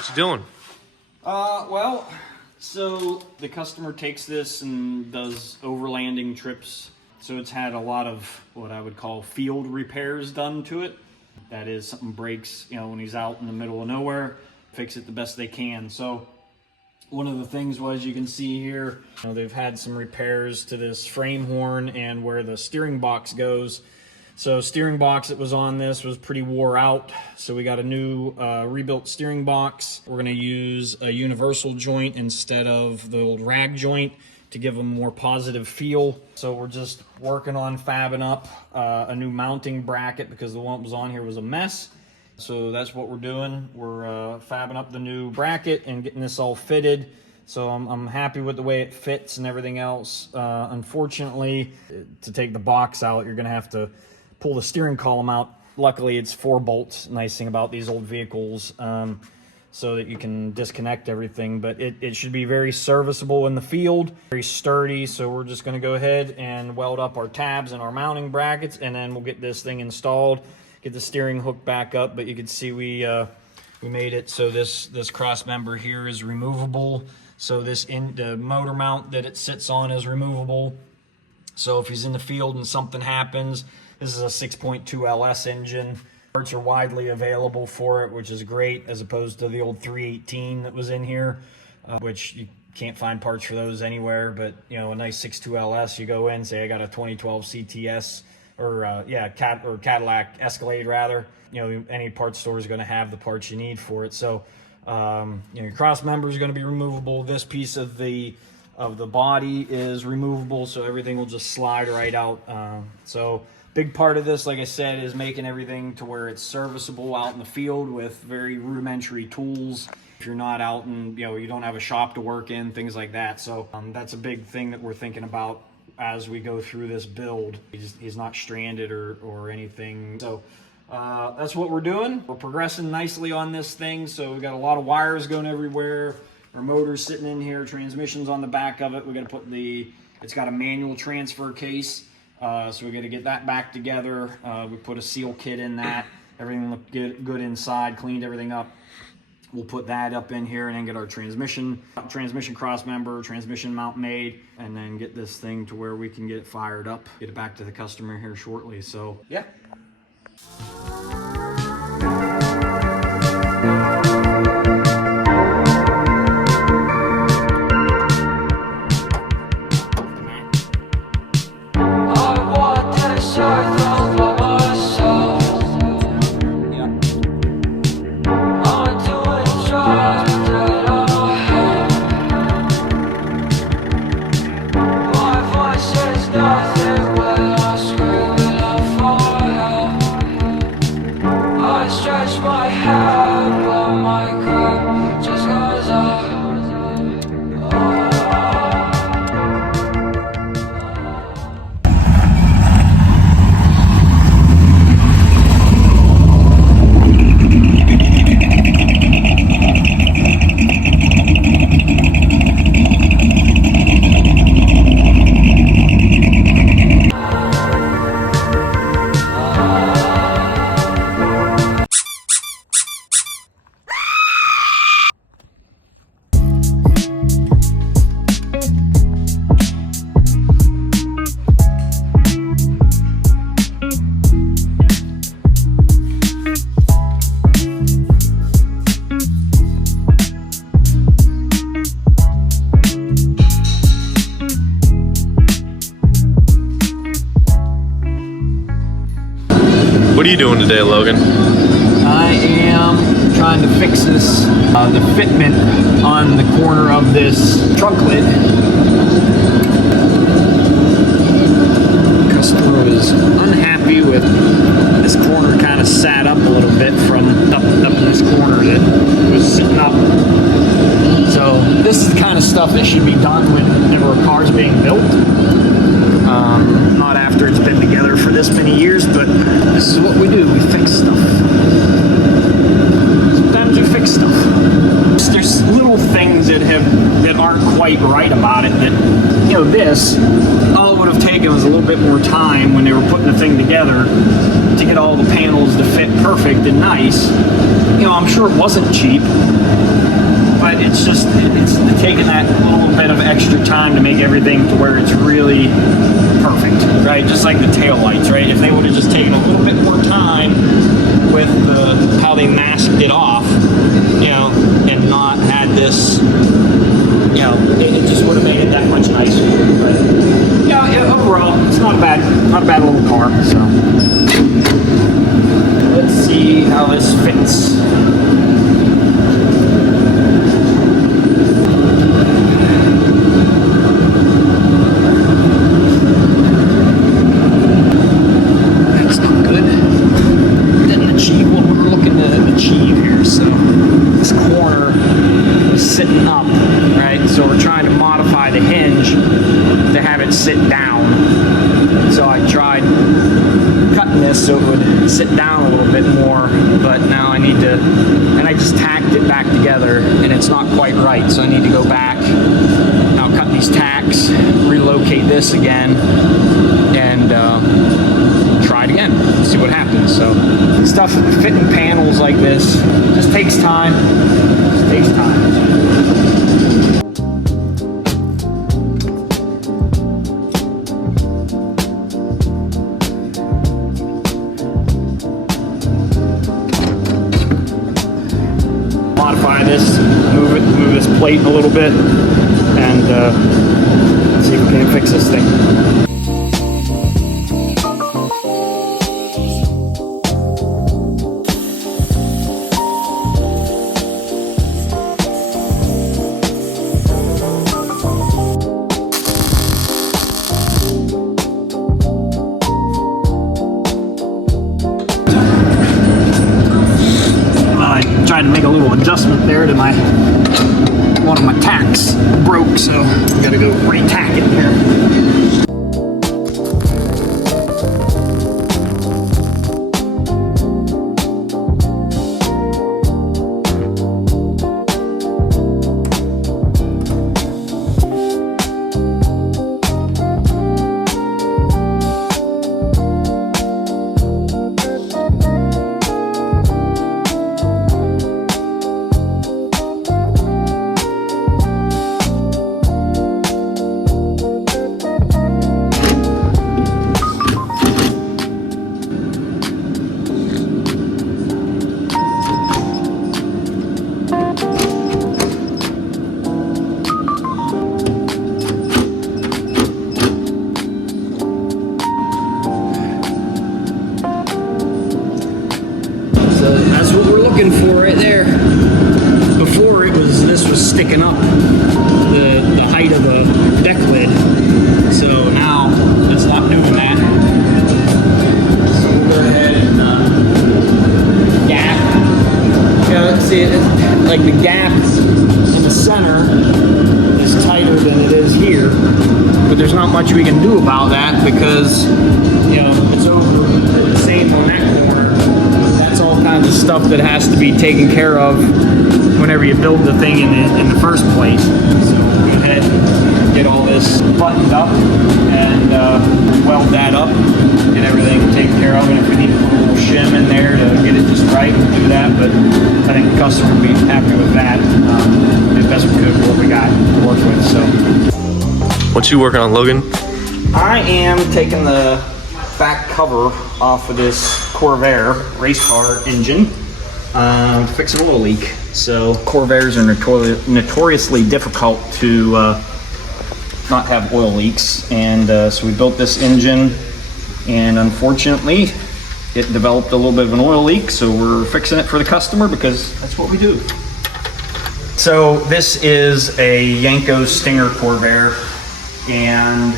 What you doing? Well, so the customer takes this and does overlanding trips. So it's had a lot of what I would call field repairs done to it. That is, something breaks, when he's out in the middle of nowhere, fix it the best they can. So one of the things was, you can see here, they've had some repairs to this frame horn and where the steering box goes. So steering box that was on this was pretty wore out. So we got a new rebuilt steering box. We're gonna use a universal joint instead of the old rag joint to give them more positive feel. So we're just working on fabbing up a new mounting bracket because the one that was on here was a mess. So that's what we're doing. We're fabbing up the new bracket and getting this all fitted. So I'm happy with the way it fits and everything else. Unfortunately, to take the box out, you're gonna have to pull the steering column out. Luckily, it's 4 bolts. Nice thing about these old vehicles, so that you can disconnect everything. But it should be very serviceable in the field, very sturdy. So we're just gonna go ahead and weld up our tabs and our mounting brackets, and then we'll get this thing installed, get the steering hook back up. But you can see we made it so this cross member here is removable. So the motor mount that it sits on is removable. So if he's in the field and something happens, this is a 6.2 LS engine. Parts are widely available for it, which is great, as opposed to the old 318 that was in here, which you can't find parts for those anywhere. But a nice 6.2 LS, you go in, say I got a 2012 CTS or Cadillac Escalade rather. Any parts store is going to have the parts you need for it. So your cross member is going to be removable. This piece of the body is removable, so everything will just slide right out. So big part of this, like I said, is making everything to where it's serviceable out in the field with very rudimentary tools. If you're not out and you don't have a shop to work in, things like that. So that's a big thing that we're thinking about as we go through this build. He's not stranded or anything. So that's what we're doing. We're progressing nicely on this thing. So we've got a lot of wires going everywhere. Our motor's sitting in here, transmission's on the back of it. We got to put it's got a manual transfer case. So we got to get that back together. We put a seal kit in that. Everything looked good inside, cleaned everything up. We'll put that up in here and then get our transmission cross member, transmission mount made, and then get this thing to where we can get it fired up, get it back to the customer here shortly. So yeah. What are you doing today, Logan? I am trying to fix this, the fitment on the corner of this trunk lid. The customer was unhappy with this corner, kind of sat up a little bit from up in this corner that was sitting up. So this is the kind of stuff that should be done whenever a car's being built. Not after it's been together for this many years, but this is what we do. We fix stuff. Sometimes we fix stuff. There's little things that aren't quite right about it. That this, all it would have taken was a little bit more time when they were putting the thing together to get all the panels to fit perfect and nice. I'm sure it wasn't cheap, but it's just, it's taking that little bit of extra time to make everything to where it's really perfect, right? Just like the tail lights, right? If they would have just taken a little bit more time with how they masked it off, you know, and not had this, you know, it just would have made it that much nicer. But yeah, overall, it's not a bad little car. So let's see how this fits. That's not good. Didn't achieve what we're looking to achieve here. So this corner is sitting up, right? So we're trying to modify the hinge to have it sit down. So I tried cutting this so it would sit down a little bit more, but now I need to, and I just tacked it back together and it's not quite right. So I need to go back, now cut these tacks, relocate this again, and try it again, see what happens. So stuff fitting panels like this just takes time. Modify this, move this plate a little bit, and see if we can fix this thing. Tried to make a little adjustment there to my, one of my tacks broke, so I gotta go re-tack it here. So that's what we're looking for right there. Before this was sticking up the height of the deck lid. So now it's not doing that. So we'll go ahead and gap. Yeah, see, like the gap in the center is tighter than it is here, but there's not much we can do about that because, you know, it's over the same on that corner. That's all kinds of stuff that has to be taken care of whenever you build the thing in the first place. So we'll go ahead and get all this buttoned up and weld that up, get everything taken care of, and if we need to put a little shim in there to get it just right, we'll do that, but I think the customer will be happy with that. As best we could with what we got to work with. So What you working on, Logan? I am taking the back cover off of this Corvair race car engine to fix an oil leak. So Corvairs are notoriously difficult to not have oil leaks, and so we built this engine, and unfortunately it developed a little bit of an oil leak, so we're fixing it for the customer because that's what we do. So this is a Yanko Stinger Corvair, and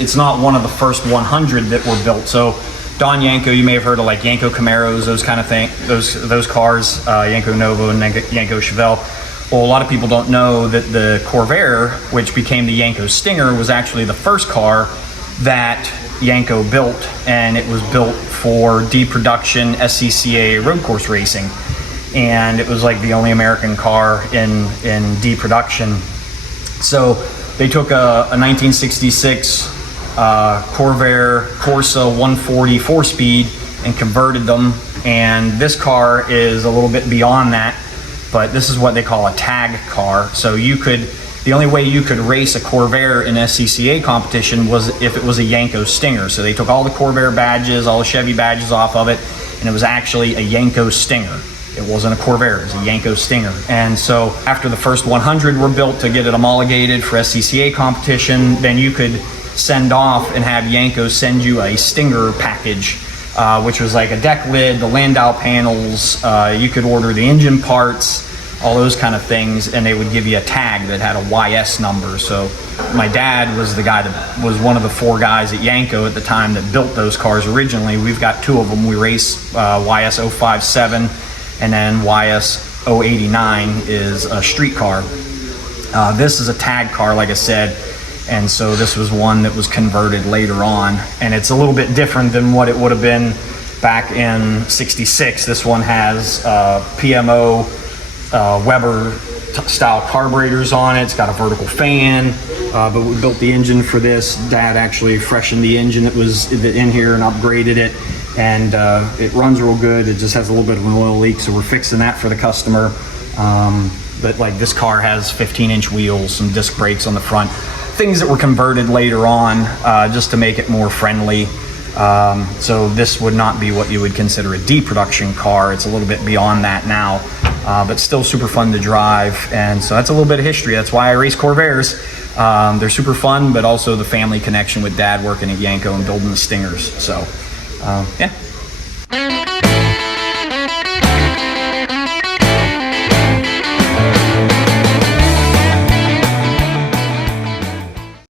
it's not one of the first 100 that were built. So Don Yanko, you may have heard of like Yanko Camaros, those kind of things, those cars, Yanko Novo and Yanko Chevelle. Well, a lot of people don't know that the Corvair, which became the Yanko Stinger, was actually the first car that Yanko built, and it was built for D-production SCCA road course racing. And it was like the only American car in D-production. So they took a 1966 Corvair Corsa 140 4-speed and converted them And this car is a little bit beyond that, but this is what they call a tag car. So the only way you could race a Corvair in SCCA competition was if it was a Yanko Stinger. So they took all the Corvair badges, all the Chevy badges off of it, and it was actually a Yanko Stinger. It wasn't a Corvair, it was a Yanko Stinger. And so after the first 100 were built to get it homologated for SCCA competition, then you could send off and have Yanko send you a Stinger package, which was like a deck lid, the Landau panels, you could order the engine parts, all those kind of things, and they would give you a tag that had a YS number. So my dad was the guy that was one of the 4 guys at Yanko at the time that built those cars originally. We've got 2 of them. We race YS 057, and then YS 089 is a street car. This is a tag car, like I said, and so this was one that was converted later on, and it's a little bit different than what it would have been back in '66. This one has PMO Weber style carburetors on it. It's got a vertical fan, but we built the engine for this. Dad actually freshened the engine that was in here and upgraded it, and it runs real good. It just has a little bit of an oil leak, so we're fixing that for the customer. But like this car has 15-inch wheels, some disc brakes on the front, things that were converted later on just to make it more friendly. So this would not be what you would consider a D production car. It's a little bit beyond that now, but still super fun to drive. And so that's a little bit of history. That's why I race Corvairs. They're super fun, but also the family connection with Dad working at Yanko and building the Stingers. So yeah.